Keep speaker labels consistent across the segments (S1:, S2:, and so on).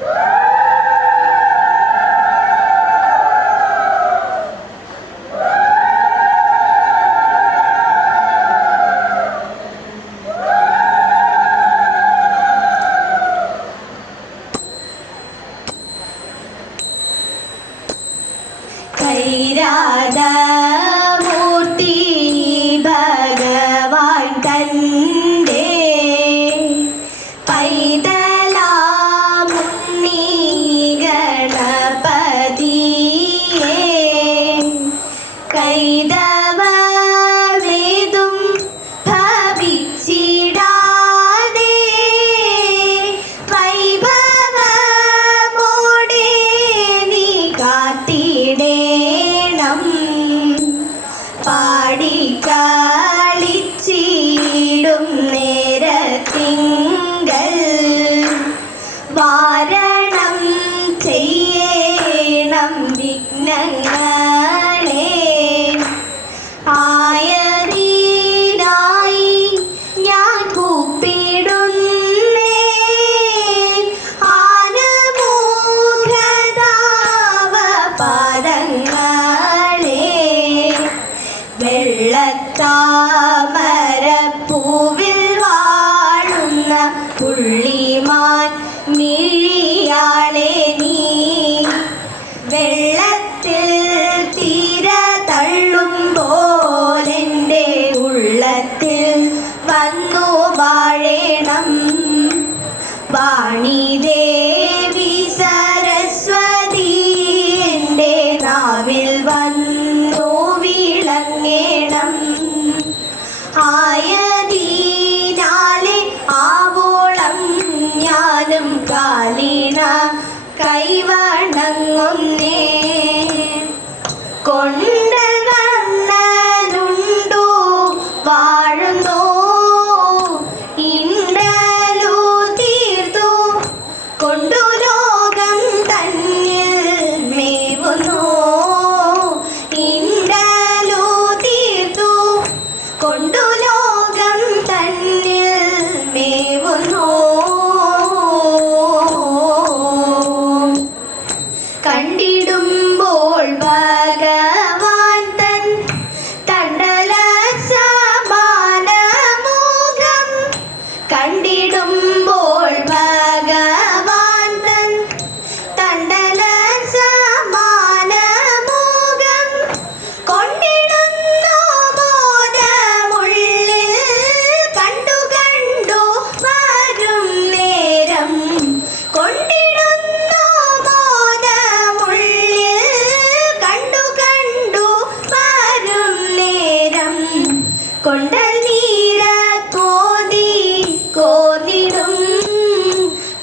S1: Hey, ചെയ്തവരേതും ഭവിച്ചിടാതെ വൈഭവമോടെ നീ കാത്തിടേണം. പാടിക്കാൻ புள்ளிமான் மிழியாளே நீ. வெள்ளத்தில் தீர தள்ளும் போலெண்டே உள்ளத்தில் വന്നു വാഴേണം വാണിതേ കൊണ്ടു ലോകം തന്നിൽ മേവുന്നോ?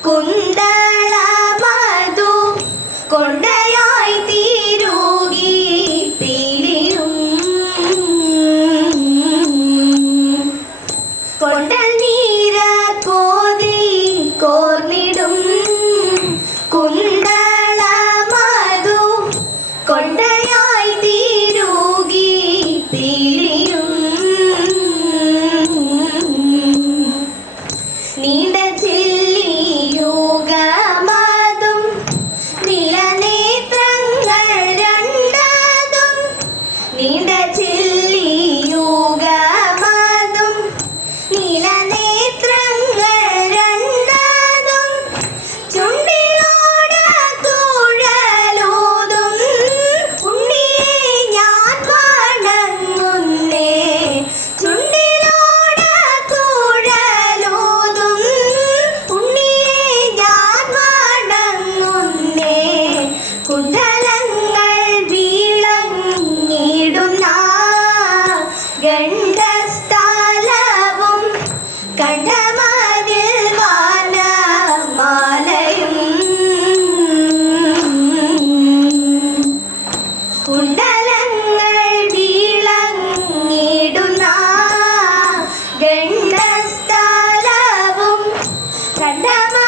S1: കുന്തള Tanda.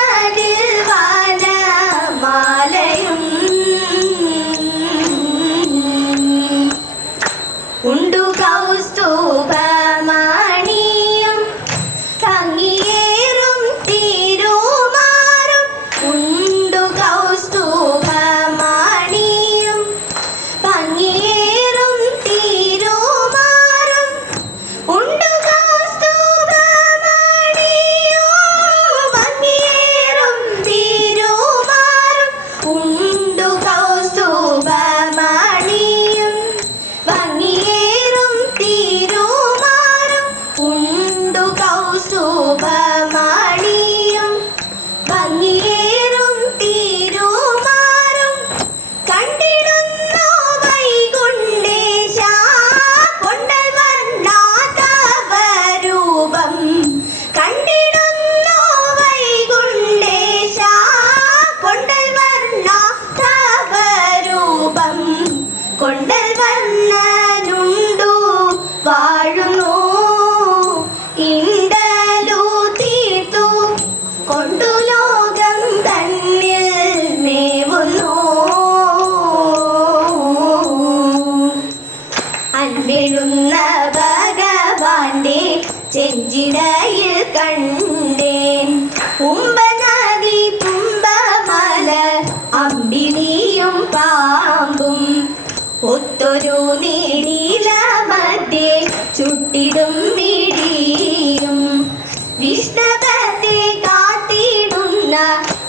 S1: ഭഗവാന്റെ ചെഞ്ചിടയിൽ കണ്ടേൻ. ഉമ്മ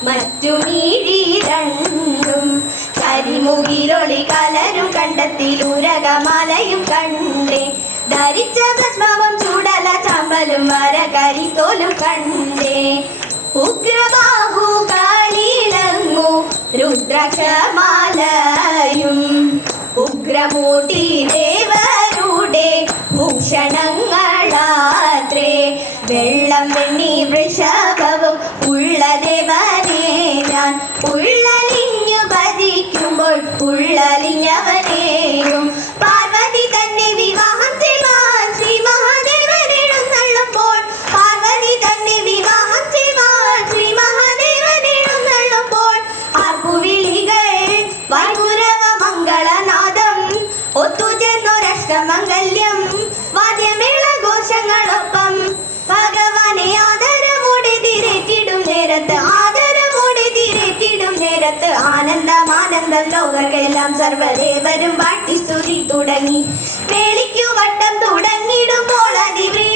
S1: മറ്റു മിഴി രണ്ടും കരിമുകിലൊളി കലരും കണ്ടത്തിലുരകമലയും കണ്ടേ. ധരിച്ച ഭസ്മവും ചൂടല ചമ്പലും വര കരിത്തോലും കണ്ടേ. ഉഗ്രബാഹു കാളിളങ്ങു രുദ്രാക്ഷമാലയും ഉഗ്രമൂർത്തി ദേവരുടെ ഭൂഷണങ്ങളാത്രേ. വെള്ളം വെണ്ണി വൃഷഭവും ഉള്ള ദേവനെ ഞാൻ ഉള്ളലിഞ്ഞു ഭജിക്കുമ്പോൾ ഉള്ളലിഞ്ഞവനെയും. പാർവതി തന്നെ വിവാഹം ചെയ്യുവാൻ ശ്രീ മഹാദേവൻ എഴുന്നള്ളുമ്പോൾ പാർവതി തന്നെ വിവാഹം ചെയ്യുവാൻ ശ്രീ മഹാദേവൻ എഴുന്നള്ളുമ്പോൾ ആർപ്പുവിളികൾ വൈകുരവ മംഗളനാദം ഒത്തുചെന്നൊരഷ്ടമംഗല്യം നേരത്ത് ആനന്ദം ആനന്ദം ലോകർക്കെല്ലാം സർവദേവരും പാട്ടി സ്തുതി തുടങ്ങി. വേളിക്കു വട്ടം തുടങ്ങിടുമ്പോൾ അതിവ്രീളയ